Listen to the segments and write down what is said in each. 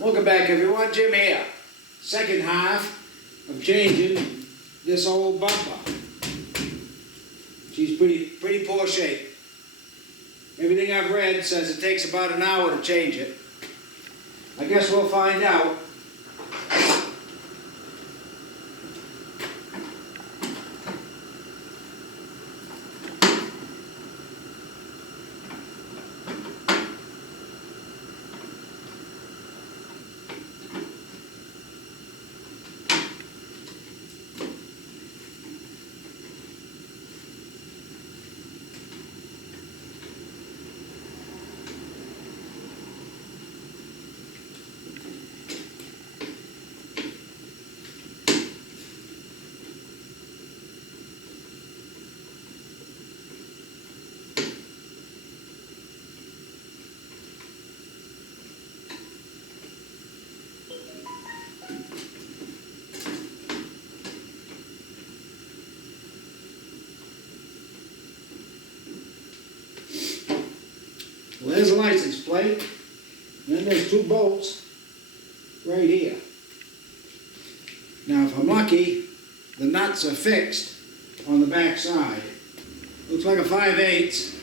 Welcome back, everyone. Jim here. Second half of changing this old bumper. She's pretty poor shape. Everything I've read says it takes about an hour to change it. I guess we'll find out. Well, there's a license plate, and then there's two bolts right here. Now, if I'm lucky, the nuts are fixed on the back side. Looks like a 5/8.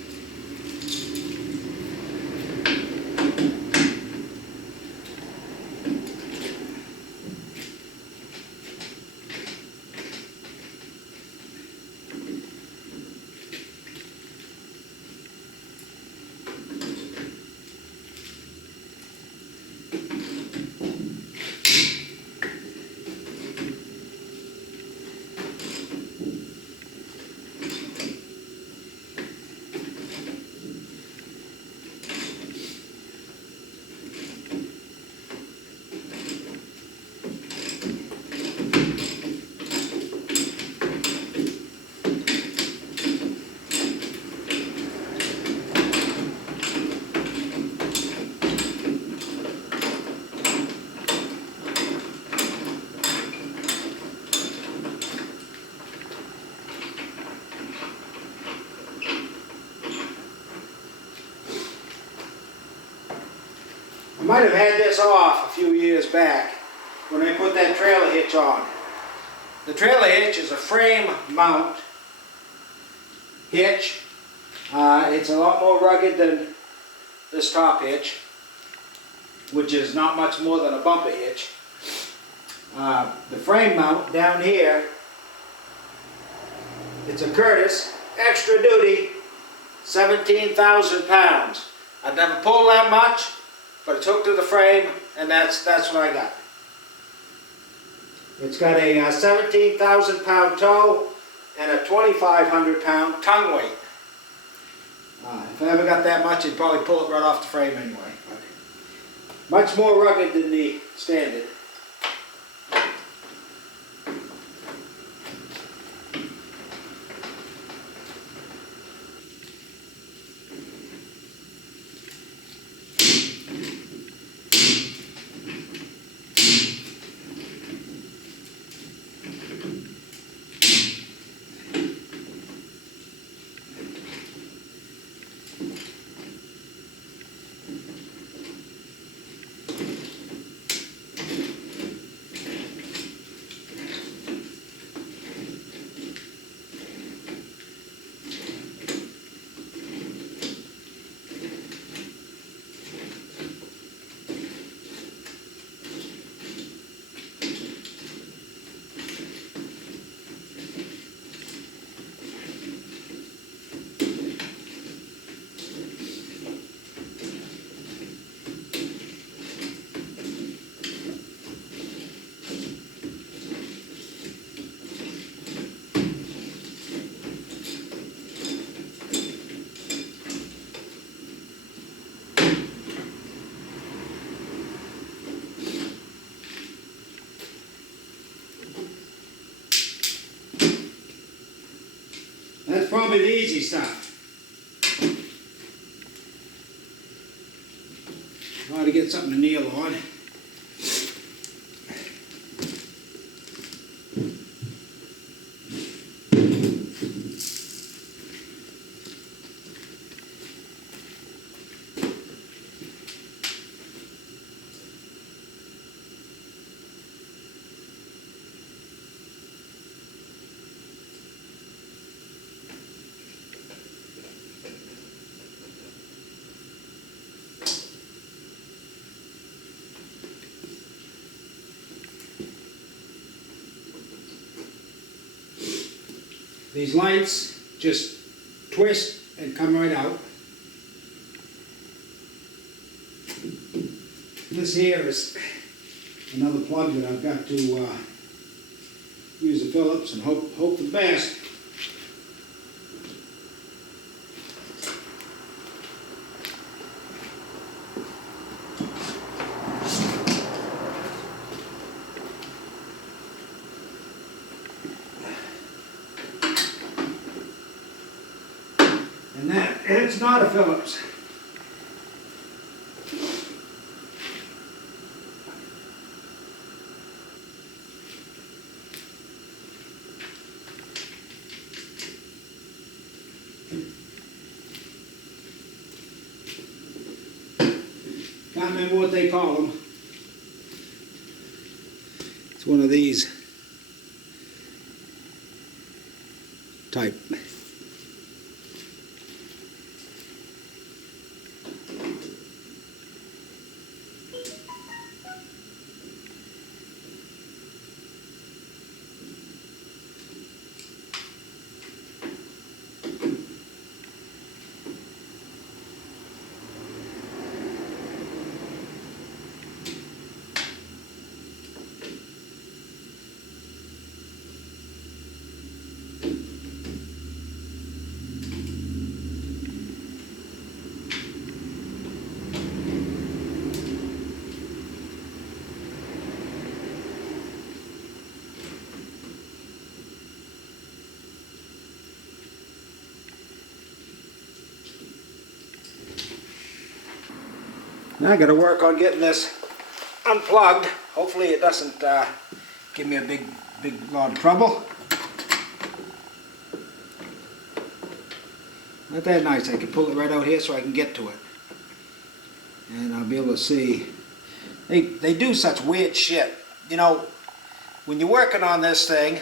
I might have had this off a few years back when I put that trailer hitch on. The trailer hitch is a frame mount hitch. It's a lot more rugged than this top hitch, which is not much more than a bumper hitch. The frame mount down here, it's a Curtis extra duty, 17,000 pounds. I've never pulled that much, but it's hooked to the frame, and that's what I got. It's got a 17,000 pound toe and a 2,500 pound tongue weight. If I ever got that much, you'd probably pull it right off the frame anyway. But much more rugged than the standard. That's probably the easy stuff. Try to get something to kneel on. These lights just twist and come right out. This here is another plug that I've got to use the Phillips and hope for the best. And it's not a Phillips. Can't remember what they call them. It's one of these type. Now I got to work on getting this unplugged. Hopefully it doesn't give me a big lot of trouble. Not that nice. I can pull it right out here so I can get to it. And I'll be able to see. They do such weird shit. You know, when you're working on this thing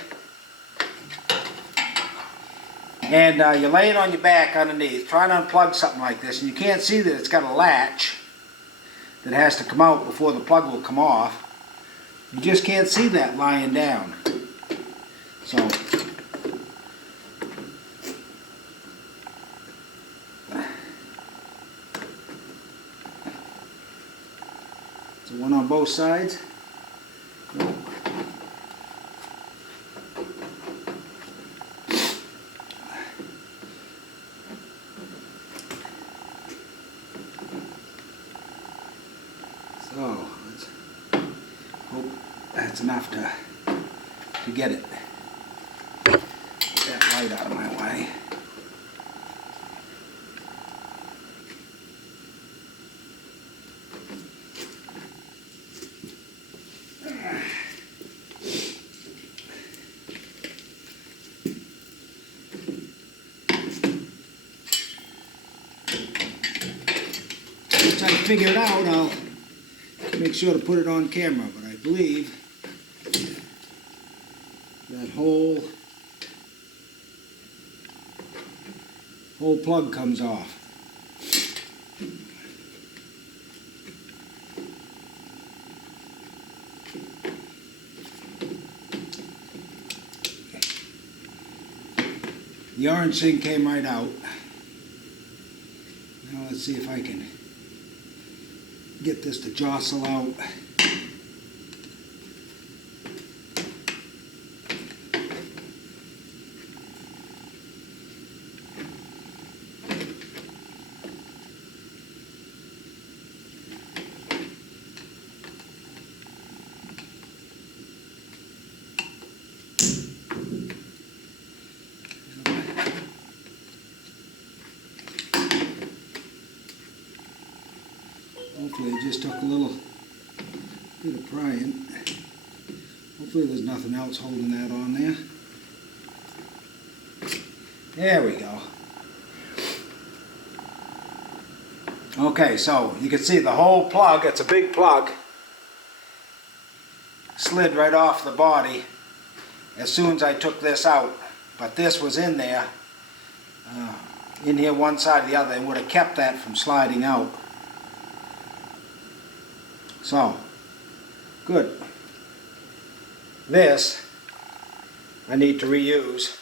and you're laying on your back underneath trying to unplug something like this, and you can't see that it's got a latch that has to come out before the plug will come off. You just can't see that lying down. So it's one on both sides. So let's hope that's enough to get it. Get that light out of my way. Once I figure it out, I'll make sure to put it on camera, but I believe that whole plug comes off. The orange thing came right out. Now let's see if I can get this to jostle out. Hopefully it just took a little bit of prying. Hopefully there's nothing else holding that on there. There we go. Okay, so you can see the whole plug, it's a big plug, slid right off the body as soon as I took this out. But this was in there, in here one side or the other, and would have kept that from sliding out. So, good. This I need to reuse.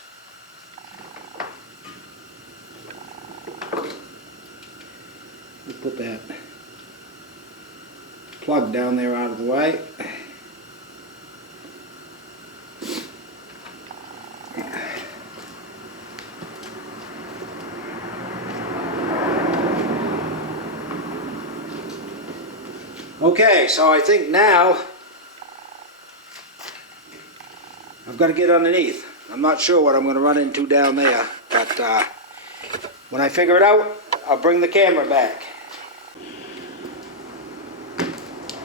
plug down there out of the way. Okay, so I think now I've got to get underneath. I'm not sure what I'm going to run into down there, but when I figure it out, I'll bring the camera back.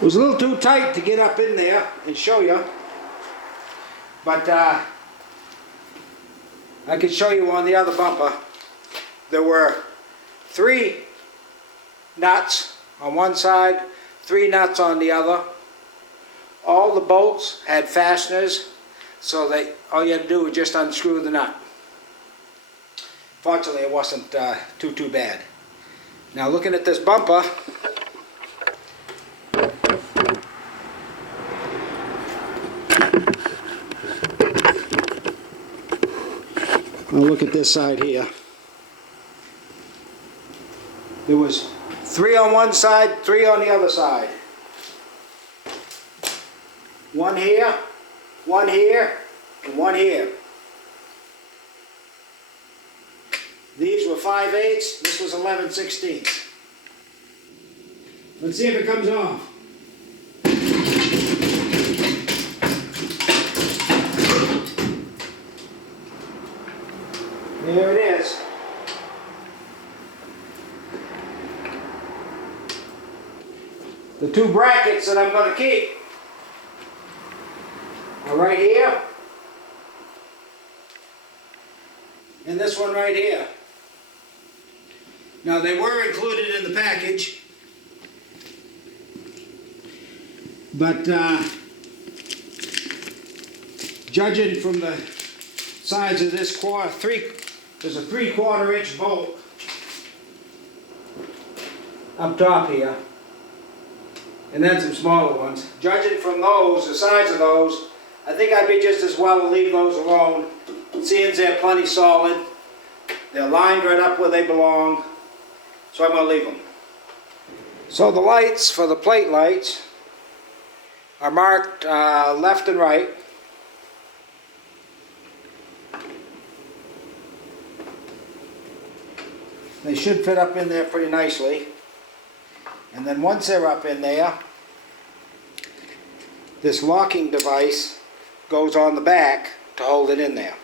It was a little too tight to get up in there and show you, but I could show you on the other bumper. There were 3 nuts on one side, 3 nuts on the other. All the bolts had fasteners, so that all you had to do was just unscrew the nut. Fortunately, it wasn't too bad. Now, looking at this bumper, I'll look at this side here. There was 3 on one side, 3 on the other side. 1 here, 1 here, and 1 here. These were 5/8, this was 11/16. Let's see if it comes off. There it is. The 2 brackets that I'm going to keep are right here, and this one right here. Now, they were included in the package, but judging from the size of this there's a 3/4 inch bolt up top here, and then some smaller ones. Judging from those, the size of those, I think I'd be just as well to leave those alone. Seeing they're plenty solid, they're lined right up where they belong, so I'm going to leave them. So the lights, for the plate lights, are marked left and right. They should fit up in there pretty nicely. And then once they're up in there, this locking device goes on the back to hold it in there.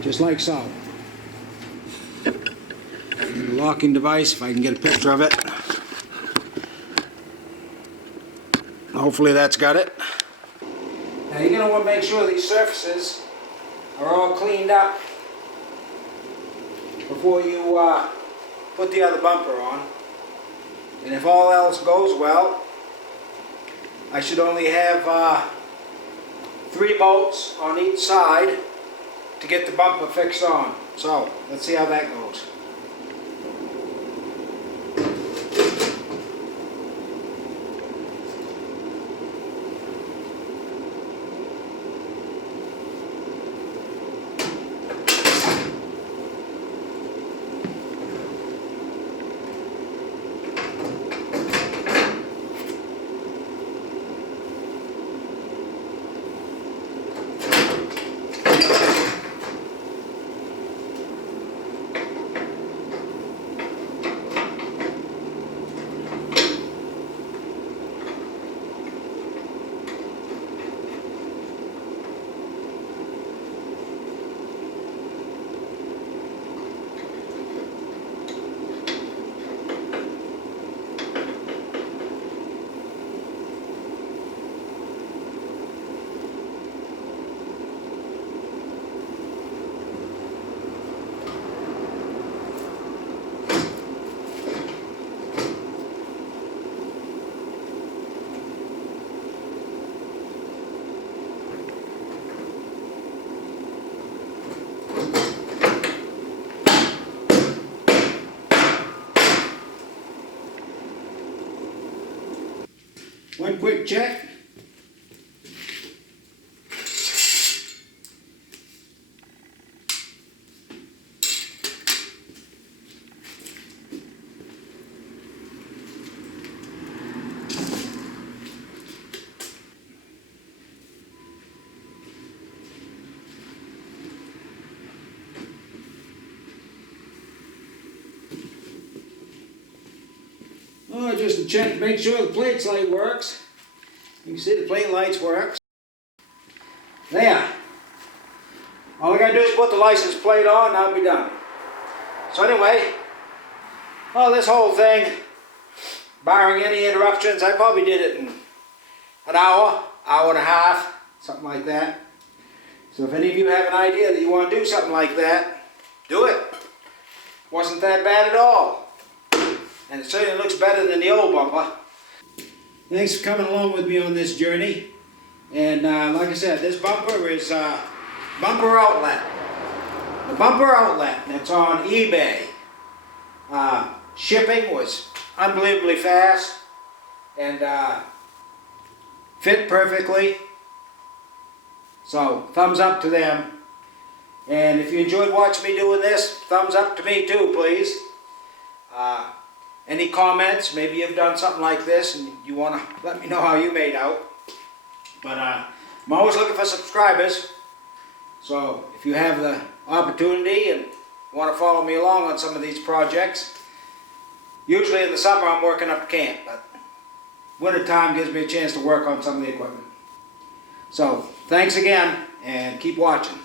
Just like so. And the locking device, if I can get a picture of it. Hopefully that's got it. Now you're going to want to make sure these surfaces are all cleaned up before you put the other bumper on. And if all else goes well, I should only have 3 bolts on each side to get the bumper fixed on. So, let's see how that goes. One quick check. Oh, just to check, make sure the plate light works. You can see the plate lights works. There. All I gotta do is put the license plate on and I'll be done. So anyway, well, this whole thing, barring any interruptions, I probably did it in an hour, hour and a half, something like that. So if any of you have an idea that you want to do something like that, do it. Wasn't that bad at all. And it certainly looks better than the old bumper. Thanks for coming along with me on this journey. And like I said, this bumper is Bumper Outlet. The Bumper Outlet, that's on eBay. Shipping was unbelievably fast and fit perfectly. So, thumbs up to them. And if you enjoyed watching me doing this, thumbs up to me too, please. Any comments? Maybe you've done something like this and you want to let me know how you made out. But I'm always looking for subscribers. So if you have the opportunity and want to follow me along on some of these projects, usually in the summer I'm working up camp, but winter time gives me a chance to work on some of the equipment. So thanks again and keep watching.